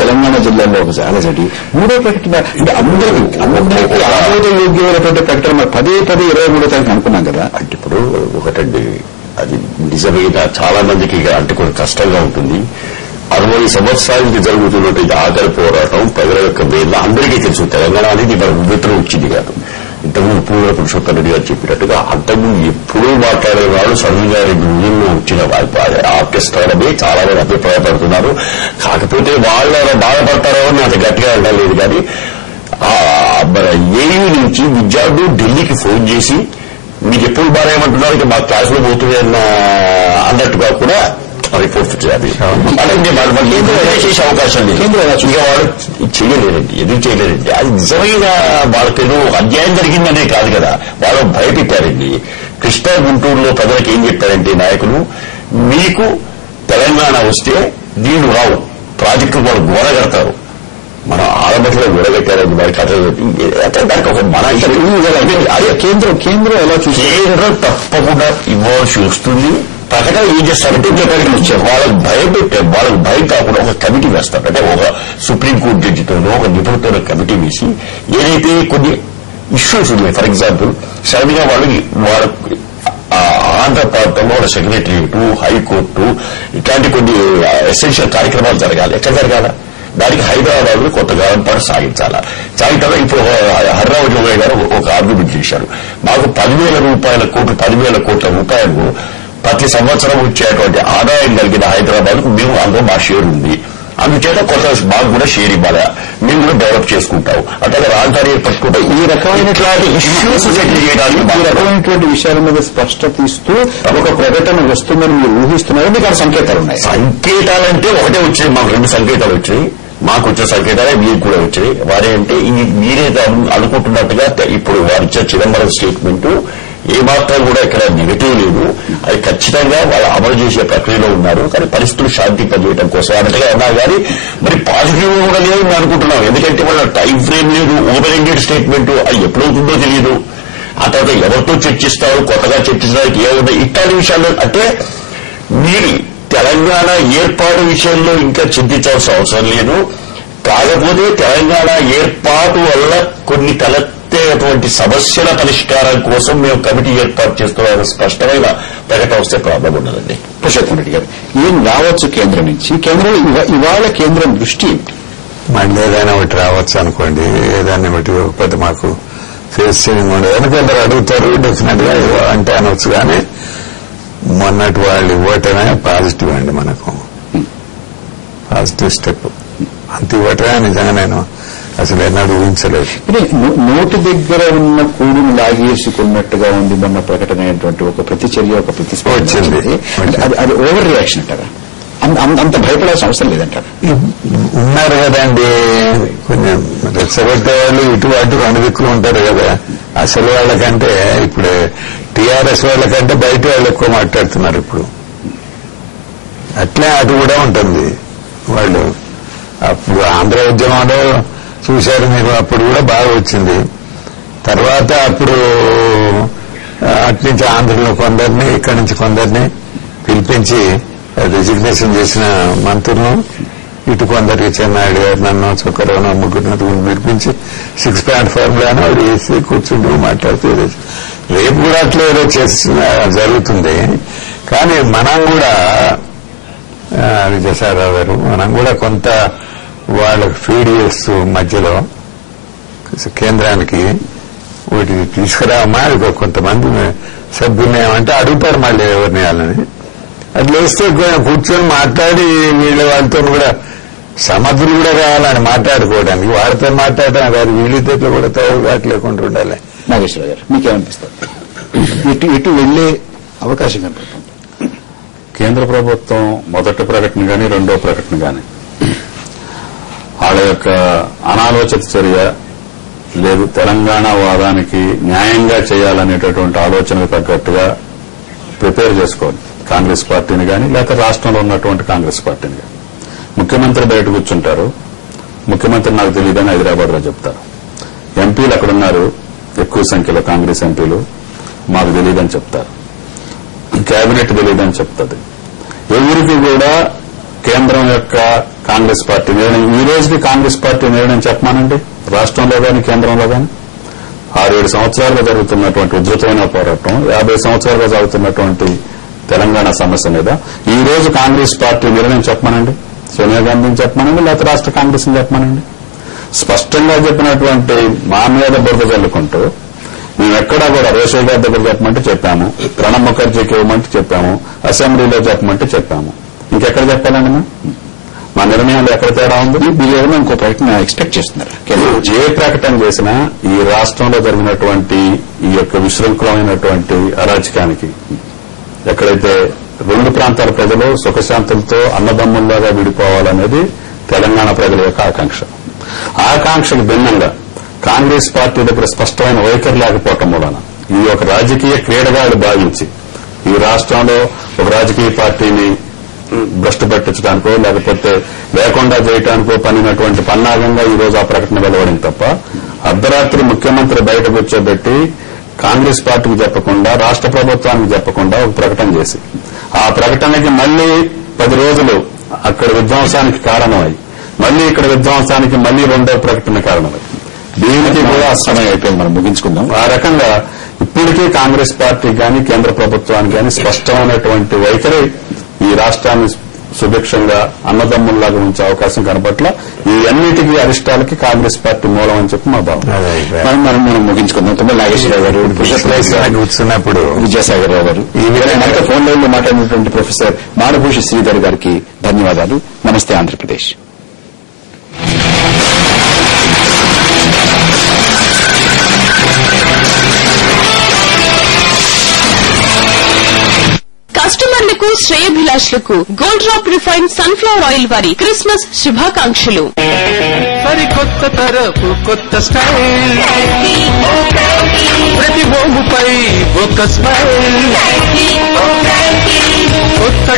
తెలంగాణ జిల్లాలో ఒక అలజడి. మూడో ప్రకటన అంటే అందరికీ ఆమోదయోగ్యమైనటువంటి ప్రకటన మరి 23 తారీఖు అనుకున్నాం కదా. అంటే ఇప్పుడు ఒకటండి, అది నిజమైన చాలా మందికి అంటే కొంచెం కష్టంగా ఉంటుంది. 60 సంవత్సరాల నుంచి జరుగుతున్నటువంటి ఆకలి పోరాటం ప్రజల యొక్క మేలు అందరికీ తెలుసు. తెలంగాణ అనేది మన ఉద్యతం వచ్చింది కాదు. ఇంతకుముందు పూర్వ పురుషోత్తమ రెడ్డి గారు చెప్పినట్టుగా అంతకుముందు ఎప్పుడూ మాట్లాడే వాళ్ళు సంజయారెడ్డి ఉద్యమంలో వచ్చిన ఆర్కెస్ట్రాలమే చాలా మంది అభిప్రాయపడుతున్నారు. కాకపోతే వాళ్ళ బాధపడతారో అని అంత గట్టిగా ఉండలేదు. కానీ మన ఏయూ నుంచి విద్యార్థులు ఢిల్లీకి ఫోన్ చేసి మీకు ఎప్పుడు బాగానేమంటున్నారు, ఇక మా క్లాసులో పోతుంది అన్నట్టుగా కూడా రిపోర్ట్స్ చేయాలి. చేసే అవకాశం లేదు. ఇక వాళ్ళు చేయలేరండి, ఎందుకు చేయలేరండి? అది నిజమైన వాళ్ళకి ఏదో అన్యాయం జరిగిందనే కాదు కదా, వాళ్ళు భయపెట్టారండి. కృష్ణా గుంటూరులో ప్రజలకు ఏం చెప్పారంటే నాయకులు, మీకు తెలంగాణ వస్తే నీళ్లు రావు, ప్రాజెక్టులు వాళ్ళు గోడగడతారు. మన ఆరంభంలో గోడగట్టారని మరి కథ దానికి ఒక మన కేంద్రం ఎలా చూసి కేంద్రం తప్పకుండా ఇవ్వాల్సి వస్తుంది. ప్రకటన ఏం చేస్తారంటే ప్రకటన వచ్చారు, వాళ్ళకి భయపెట్టారు. వాళ్ళకి భయం కాకుండా ఒక కమిటీ వేస్తారు. అంటే ఒక సుప్రీంకోర్టు జడ్జితోనో ఒక నిపుణులతో కమిటీ వేసి ఏదైతే కొన్ని ఇష్యూస్ ఉన్నాయి, ఫర్ ఎగ్జాంపుల్ సడన్ గా వాళ్ళ ఆంధ్ర ప్రాంతంలో వాళ్ళ సెక్రటరియట్, హైకోర్టు ఇట్లాంటి కొన్ని ఎసెన్షియల్ కార్యక్రమాలు జరగాలి. ఎక్కడ జరగాల? దానికి హైదరాబాద్ లో కొంతకాలం పాటు సాగించాలా. ఇప్పుడు హర్రావు జోగయ్య గారు ఒక ఆర్గ్యుమెంట్ చేశారు, మాకు 10,000 కోట్ల రూపాయలు ప్రతి సంవత్సరం వచ్చేటువంటి ఆదాయం కలిగిన హైదరాబాద్ కు మేము అందులో మా షేర్ ఉంది, అందుచేత కొంత మాకు కూడా షేర్ ఇవ్వాలా, మేము కూడా డెవలప్ చేసుకుంటాం. అట్లాగే రాజధాని పట్టుకుంటాం. ఈ రకమైనటువంటి ఇష్యూస్ సెటిల్ చేయడానికి ఈ రకమైనటువంటి విషయాల మీద స్పష్టత ఇస్తూ ఒక ప్రకటన వస్తుందని మీరు ఊహిస్తున్నారు. మీకు ఆ సంకేతాలు ఉన్నాయి? సంకేతాలంటే ఒకటే వచ్చాయి, మాకు 2 సంకేతాలు వచ్చాయి. మాకు వచ్చిన సంకేతాలే మీకు కూడా వచ్చాయి. వారేంటే మీరే అనుకుంటున్నట్టుగా ఇప్పుడు వారిచ్చే చిదంబరం స్టేట్మెంట్ ఏమాత్రం కూడా ఇక్కడ నెగటివ్ లేదు. అది ఖచ్చితంగా వాళ్ళు అమలు చేసే ప్రక్రియలో ఉన్నారు. కానీ పరిస్థితులు శాంతింపజేయడం కోసం అన్నట్టుగా ఉన్నారు. కానీ మరి పాజిటివ్ కూడా లేదు మేము అనుకుంటున్నాం. ఎందుకంటే వాళ్ళ టైం ఫ్రేమ్ లేదు. ఓపెన్ ఎండెడ్ స్టేట్మెంట్ అది ఎప్పుడవుతుందో తెలియదు. ఆ తర్వాత ఎవరితో చర్చిస్తారు, కొత్తగా చర్చించడానికి ఏముంది, ఇట్లాంటి విషయాల్లో అంటే మీరు తెలంగాణ ఏర్పాటు విషయంలో ఇంకా చింతించాల్సిన అవసరం లేదు. కాకపోతే తెలంగాణ ఏర్పాటు వల్ల కొన్ని తలెత్తేటువంటి సమస్యల పరిష్కారం కోసం మేము కమిటీ ఏర్పాటు చేస్తున్నామని స్పష్టమైన ప్రకటన వస్తే ప్రాబ్లం ఉండదండి. పురుషోత్తమ రెడ్డి గారు, ఏం రావచ్చు కేంద్రం నుంచి? కేంద్రం ఇవాళ కేంద్రం దృష్టి మళ్ళీ ఏదైనా ఒకటి రావచ్చు అనుకోండి. ఏదైనా ఒకటి ఇవ్వకపోతే మాకు ఫేస్ చేయండి ఉండదు. ఎందుకంటే అడుగుతారు, డెఫినెట్ గా అంటే అనొచ్చు. కానీ మొన్నటి వాళ్ళు ఇవ్వటమే పాజిటివ్ అండి, మనకు పాజిటివ్ స్టెప్. అంత ఇవ్వటమే నిజంగా నేను అసలు ఎన్నడూ ఊహించలేదు. నోటి దగ్గర ఉన్న కూడును లాగేసుకున్నట్టుగా ఉంది మొన్న ప్రకటన అయినటువంటి ఒక ప్రతిచర్య, ఒక ప్రతిస్పందన వచ్చింది. అది ఓవర్ రియాక్షన్ అంటారా? అంత భయపడాల్సిన అవసరం లేదంటారు. ఉన్నారు కదండి కొంచెం రెచ్చగొట్టే వాళ్ళు, ఇటు అటు 2 దిక్కులు ఉంటారు కదా. అసలు వాళ్ళకంటే ఇప్పుడు టీఆర్ఎస్ వాళ్ళకంటే బయట వాళ్ళు ఎక్కువ మాట్లాడుతున్నారు ఇప్పుడు. అట్లే అటు కూడా ఉంటుంది. వాళ్ళు అప్పుడు ఆంధ్ర ఉద్యమంలో చూశారు మీరు, అప్పుడు కూడా బాగా వచ్చింది. తర్వాత అప్పుడు అట్నుంచి ఆంధ్రలో కొందరిని, ఇక్కడి నుంచి కొందరిని పిలిపించి రిజిగ్నేషన్ చేసిన మంత్రులను, ఇటు కొందరికి చెన్నాయుడు గారు నన్ను చొక్కరవన ముగ్గురిని పిలిపించి 6 ప్లాట్ఫామ్లోనే వాడు వేసి కూర్చుంటూ మాట్లాడుతూ రేపు కూడా అట్లా ఏదో చేసిన జరుగుతుంది. కానీ మనం కూడా విజయసాయిరావు గారు, మనం కూడా కొంత వాళ్ళకి ఫీడ్ చేస్తూ మధ్యలో కేంద్రానికి వీటిని తీసుకురామా, కొంతమంది సభ్యులు ఏమంటే అడుగుతారు మళ్ళీ ఎవరిని వాళ్ళని. అట్లా వేస్తే కూర్చొని మాట్లాడి వీళ్ళ వాళ్ళతో కూడా సమర్థులు కూడా కావాలని మాట్లాడుకోవడానికి, వాళ్ళతో మాట్లాడటం కాదు, వీళ్ళిద్దరిలో కూడా తయారు లేకుండా ఉండాలి. నాగేశ్వర గారు, మీకేమనిపిస్తుంది? ఇటు వెళ్లే అవకాశం కనపడుతుంది. కేంద్ర ప్రభుత్వం మొదటి ప్రకటన గాని రెండో ప్రకటన గాని వాళ్ళ యొక్క అనాలోచిత చర్య లేదు, తెలంగాణ వాదానికి న్యాయంగా చేయాలనేటటువంటి ఆలోచనకు తగ్గట్టుగా ప్రిపేర్ చేసుకోవాలి కాంగ్రెస్ పార్టీని గాని, లేకపోతే రాష్ట్రంలో ఉన్నటువంటి కాంగ్రెస్ పార్టీని గాని. ముఖ్యమంత్రి బయట కూర్చుంటారు, ముఖ్యమంత్రి నాకు తెలియదని హైదరాబాద్ లో చెప్తారు. ఎంపీలు అక్కడున్నారు, ఎక్కువ సంఖ్యలో కాంగ్రెస్ ఎంపీలు మాకు తెలియదని చెప్తారు, కేబినెట్ తెలియదని చెప్తుంది. ఎవరికి కూడా కేంద్రం యొక్క కాంగ్రెస్ పార్టీ నిర్ణయం, ఈ రోజుకి కాంగ్రెస్ పార్టీ నిర్ణయం చెప్పమానండి. రాష్ట్రంలో కానీ కేంద్రంలో కానీ 6-7 సంవత్సరాలుగా జరుగుతున్నటువంటి ఉధృతమైన పోరాటం, 50 సంవత్సరాలుగా జరుగుతున్నటువంటి తెలంగాణ సమస్య మీద ఈ రోజు కాంగ్రెస్ పార్టీ నిర్ణయం చెప్పమనండి. సోనియా గాంధీని చెప్పమనండి, లేకపోతే రాష్ట్ర కాంగ్రెస్ ని చెప్పమనండి. స్పష్టంగా చెప్పినటువంటి మా మీద బురద చల్లుకుంటూ మేము ఎక్కడా కూడా రోషయ్య గారి దగ్గర చెప్పమంటే చెప్పాము, ప్రణబ్ ముఖర్జీకి ఇవ్వమంటే చెప్పాము, అసెంబ్లీలో చెప్పమంటే చెప్పాము. ఇంకెక్కడ చెప్పాలండి మేము? మా నిర్ణయంలో ఎక్కడ తేడా ఉంది? మీరు ఏమైనా ఇంకో ప్రకటన ఎక్స్పెక్ట్ చేస్తున్నారు? ఏ ప్రకటన చేసినా ఈ రాష్ట్రంలో జరిగినటువంటి ఈ యొక్క విశృంఖలమైనటువంటి అరాచకానికి, ఎక్కడైతే 2 ప్రాంతాల ప్రజలు సుఖశాంతులతో అన్నదమ్ముల్లాగా విడిపోవాలనేది తెలంగాణ ప్రజల యొక్క ఆకాంక్ష. ఆకాంక్షకు భిన్నంగా కాంగ్రెస్ పార్టీ దగ్గర స్పష్టమైన వైఖరి లేకపోవటం మూలన ఇది ఒక రాజకీయ క్రీడగా భావించి ఈ రాష్ట్రంలో ఒక రాజకీయ పార్టీని భ్రష్టు పట్టించడానికో లేకపోతే లేకుండా చేయడానికో పనినటువంటి పన్నాగంగా ఈ రోజు ఆ ప్రకటన వెలువడింది తప్ప, అర్ధరాత్రి ముఖ్యమంత్రి బయట కూర్చోబెట్టి కాంగ్రెస్ పార్టీకి చెప్పకుండా, రాష్ట్ర ప్రభుత్వానికి చెప్పకుండా ఒక ప్రకటన చేసి ఆ ప్రకటనకి మళ్లీ 10 రోజులు అక్కడ విధ్వంసానికి కారణమై, మళ్లీ ఇక్కడ విధ్వంసానికి మళ్లీ 2వ ప్రకటన కారణమై, దీనికి కూడా సమయం అయిపోయింది, మనం ముగించుకుందాం. ఆ రకంగా ఇప్పటికీ కాంగ్రెస్ పార్టీ కానీ కేంద్ర ప్రభుత్వానికి కానీ స్పష్టమైనటువంటి వైఖరి ఈ రాష్ట్రాన్ని సుభిక్షంగా అన్నదమ్ముల్లాగా ఉంచే అవకాశం కనపట్ల ఈ అన్నిటికీ అరిష్టాలకి కాంగ్రెస్ పార్టీ మూలం అని చెప్పి మా భావన. మనం ముగించుకుందాం. తుమ్మల నాగేశ్వరరావు గారు, కూర్చున్నప్పుడు విద్యాసాగర్ రావు గారు, ఈ విధంగా ఫోన్ లైన్ లో మాట్లాడినటువంటి ప్రొఫెసర్ మానభూషి శ్రీధర్ గారికి ధన్యవాదాలు. నమస్తే ఆంధ్రప్రదేశ్. కస్టమర్లకు, శ్రేయోభిలాషులకు gold drop refined sunflower oil వారి క్రిస్మస్ శుభాకాంక్షలు. సరికొత్త తరపు కొత్త స్టైల్, ప్రతి హోముపై ఒక స్మైల్, కొత్త